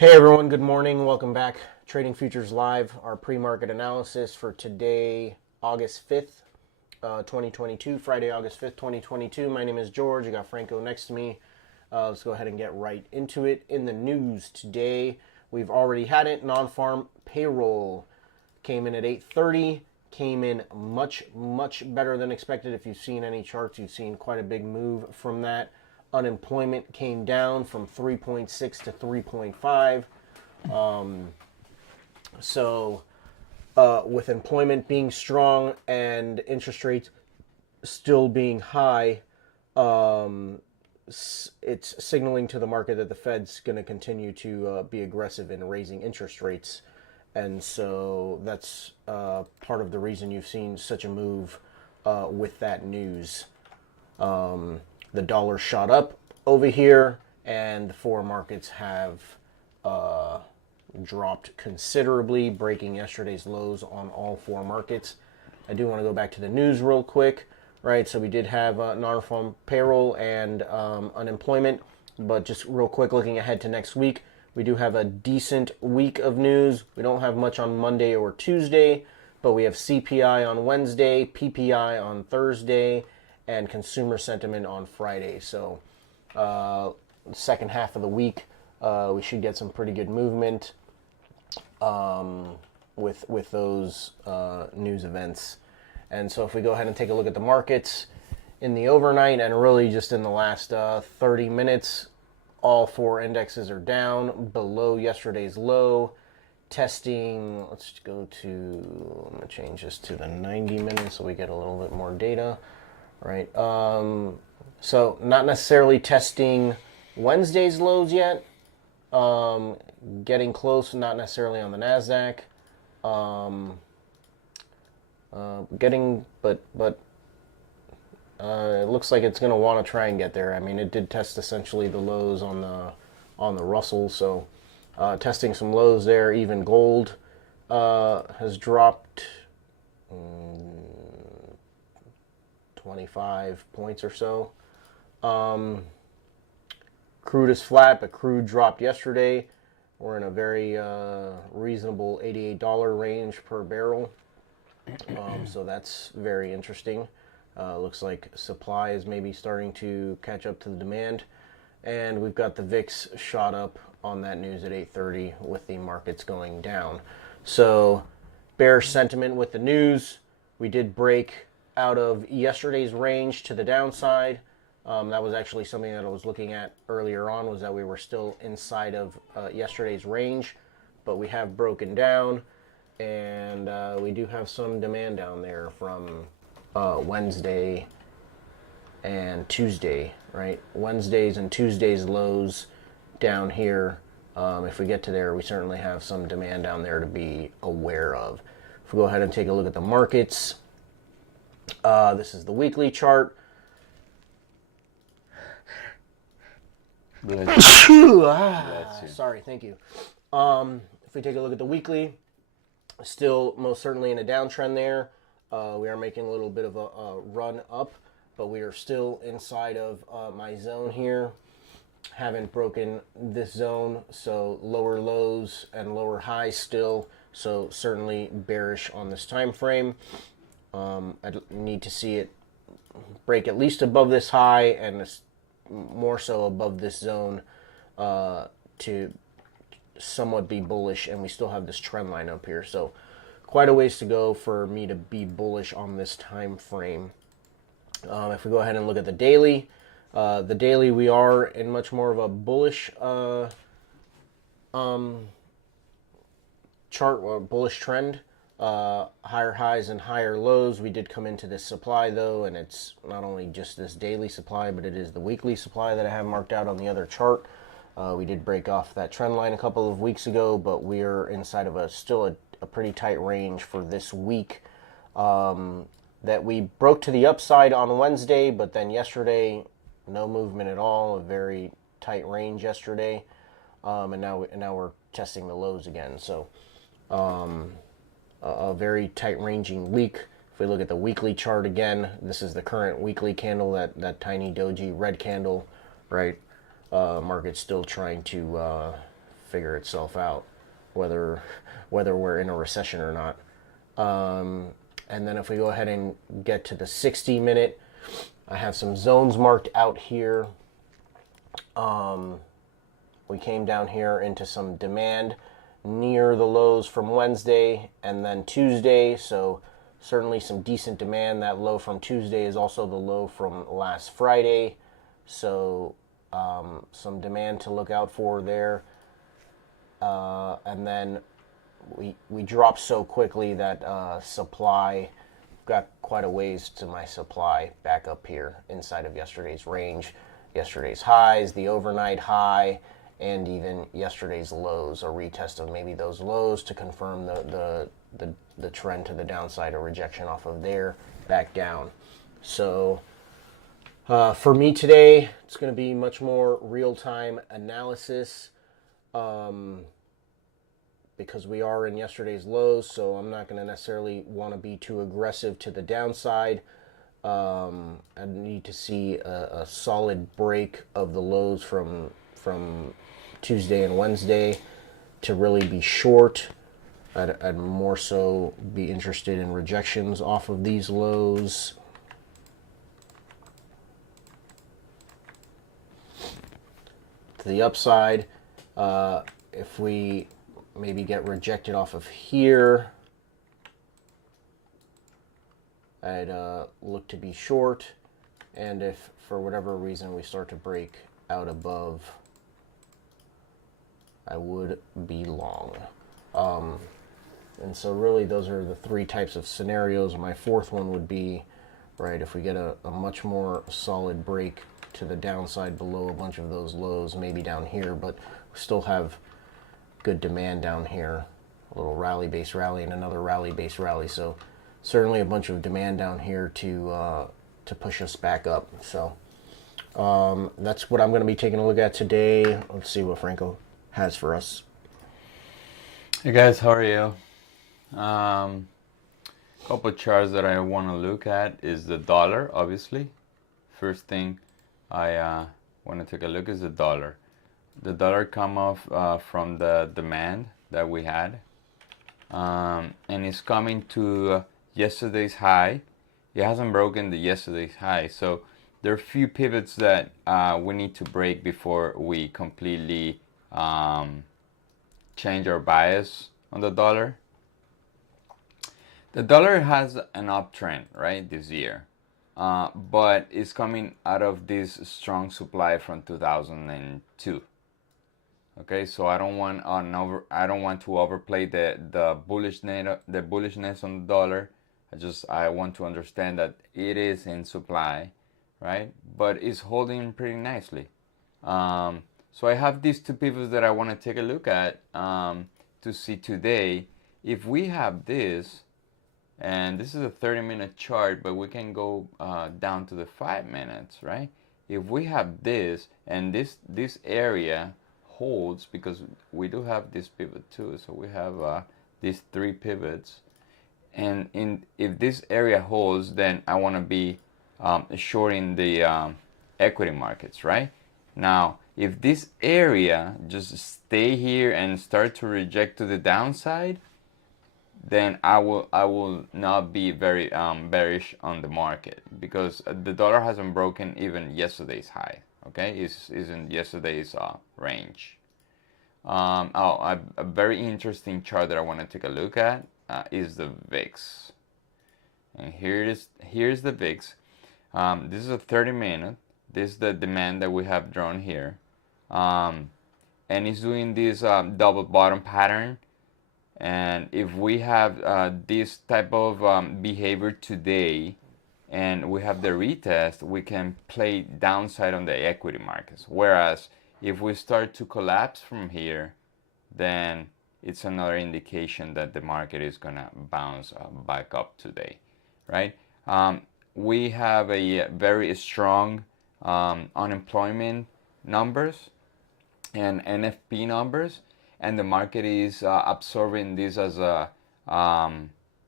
Hey everyone, good morning. Welcome back. Trading Futures Live, our pre-market analysis for today, August 5th, 2022, Friday, August 5th, 2022. My name is George. I got Franco next to me. Let's go ahead and get right into it. In the news today, we've already had it. Non-farm payroll came in at 8:30. Came in much better than expected. If you've seen any charts, you've seen quite a big move from that. Unemployment came down from 3.6 to 3.5. With employment being strong and interest rates still being high, it's signaling to the market that the Fed's going to continue to be aggressive in raising interest rates. And so that's part of the reason you've seen such a move with that news. The dollar shot up over here, and the four markets have dropped considerably, breaking yesterday's lows on all four markets. I do want to go back to the news real quick, right? So we did have non-farm payroll and unemployment, but just real quick, looking ahead to next week, we do have a decent week of news. We don't have much on Monday or Tuesday, but we have CPI on Wednesday, PPI on Thursday, and consumer sentiment on Friday. So second half of the week, we should get some pretty good movement with those news events. And so if we go ahead and take a look at the markets in the overnight and really just in the last 30 minutes, all four indexes are down below yesterday's low. Testing, let's go to, I'm going to change this to the 90 minutes so we get a little bit more data. Right. So not necessarily testing Wednesday's lows yet. Getting close, not necessarily on the Nasdaq. It looks like it's going to want to try and get there. I mean, it did test essentially the lows on the Russell. So testing some lows there. Even gold has dropped 25 points or so. Crude is flat, but crude dropped yesterday. We're in a very reasonable $88 range per barrel. So that's very interesting. Looks like supply is maybe starting to catch up to the demand. And we've got the VIX shot up on that news at 8:30 with the markets going down. So bearish sentiment with the news. We did break out of yesterday's range to the downside. That was actually something that I was looking at earlier on, was that we were still inside of yesterday's range, but we have broken down, and we do have some demand down there from Wednesday and Tuesday, right? Wednesdays and Tuesdays lows down here. If we get to there, we certainly have some demand down there to be aware of. If we go ahead and take a look at the markets, this is the weekly chart. Sorry, thank you. If we take a look at the weekly, still most certainly in a downtrend there. We are making a little bit of a run up, but we are still inside of my zone here. Haven't broken this zone, so lower lows and lower highs still. So certainly bearish on this time frame. I need to see it break at least above this high and more so above this zone to somewhat be bullish, and we still have this trend line up here. So quite a ways to go for me to be bullish on this time frame. If we go ahead and look at the daily, we are in much more of a bullish chart or bullish trend. Higher highs and higher lows. We did come into this supply though, and it's not only just this daily supply, but it is the weekly supply that I have marked out on the other chart. We did break off that trend line a couple of weeks ago, but we're inside of still a pretty tight range for this week. That we broke to the upside on Wednesday, but then yesterday, no movement at all. A very tight range yesterday, and now we're testing the lows again. So. A very tight ranging week. If we look at the weekly chart again, this is the current weekly candle, that tiny doji red candle, right? Market's still trying to figure itself out, whether we're in a recession or not. And then if we go ahead and get to the 60-minute, I have some zones marked out here. We came down here into some demand near the lows from Wednesday and then Tuesday, so certainly some decent demand. That low from Tuesday is also the low from last Friday, so some demand to look out for there. And then we dropped so quickly that supply, got quite a ways to my supply back up here inside of yesterday's range. Yesterday's highs, the overnight high, and even yesterday's lows, a retest of maybe those lows to confirm the trend to the downside, a rejection off of there, back down. So for me today, it's going to be much more real-time analysis. Because we are in yesterday's lows, so I'm not going to necessarily want to be too aggressive to the downside. I need to see a solid break of the lows from Tuesday and Wednesday to really be short. I'd more so be interested in rejections off of these lows. To the upside, if we maybe get rejected off of here, I'd look to be short, and if for whatever reason we start to break out above, I would be long. And so really those are the three types of scenarios. My fourth one would be, right, if we get a much more solid break to the downside below a bunch of those lows, maybe down here, but we still have good demand down here, a little rally-based rally and another rally-based rally. So certainly a bunch of demand down here to push us back up. So that's what I'm going to be taking a look at today. Let's see what Franco has for us. Hey guys, how are you? Couple charts that I want to look at is the dollar, obviously. First thing I want to take a look is the dollar. The dollar come off from the demand that we had, and it's coming to yesterday's high. It hasn't broken the yesterday's high, so there are a few pivots that we need to break before we completely change our bias on the dollar. The dollar has an uptrend, right, this year, but it's coming out of this strong supply from 2002. Okay, so I don't want to overplay the bullishness on the dollar. I want to understand that it is in supply, right? But it's holding pretty nicely. So I have these two pivots that I want to take a look at to see today. If we have this, and this is a 30-minute chart, but we can go down to the 5 minutes, right? If we have this and this area holds, because we do have this pivot too, so we have these three pivots, and if this area holds, then I want to be shorting the equity markets, right? Now if this area just stay here and start to reject to the downside, then I will not be very bearish on the market, because the dollar hasn't broken even yesterday's high. Okay, is in yesterday's range. A very interesting chart that I want to take a look at is the VIX, and here's the VIX. This is a 30-minute. This is the demand that we have drawn here, and it's doing this double bottom pattern. And if we have this type of behavior today, and we have the retest, we can play downside on the equity markets. Whereas if we start to collapse from here, then it's another indication that the market is gonna bounce back up today, right? We have a very strong unemployment numbers and NFP numbers, and the market is absorbing this as a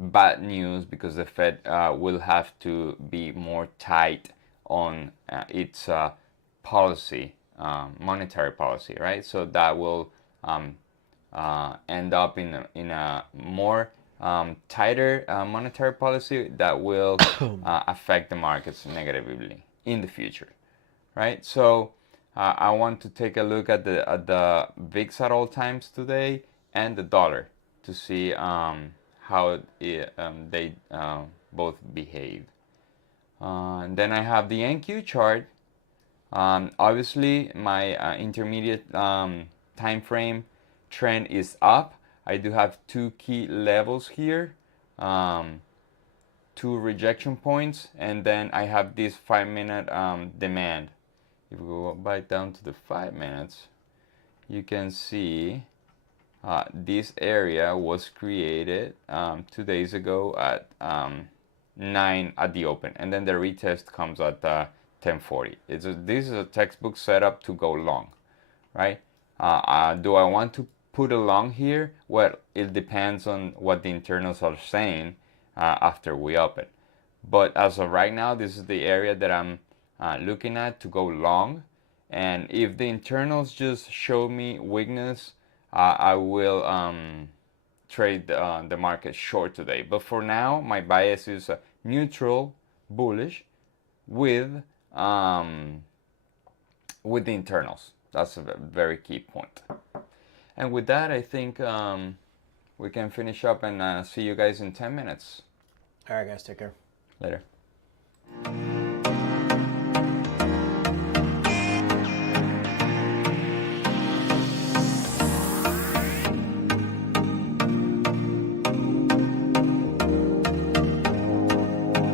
bad news, because the Fed will have to be more tight on its policy, monetary policy, right? So that will end up in a more tighter monetary policy that will affect the markets negatively in the future, right? So I want to take a look at the VIX at all times today and the dollar to see how they both behave. And then I have the NQ chart. Obviously, my intermediate time frame trend is up. I do have two key levels here, two rejection points, and then I have this 5-minute demand. If we go back down to the 5 minutes, you can see this area was created 2 days ago at 9 at the open, and then the retest comes at 10:40. This is a textbook setup to go long, right? Do I want to put a long here? Well, it depends on what the internals are saying after we open. But as of right now, this is the area that I'm looking at to go long. And if the internals just show me weakness, I will trade the market short today. But for now, my bias is neutral, bullish, with the internals. That's a very key point. And with that, I think we can finish up and see you guys in 10 minutes. All right, guys, take care. Later.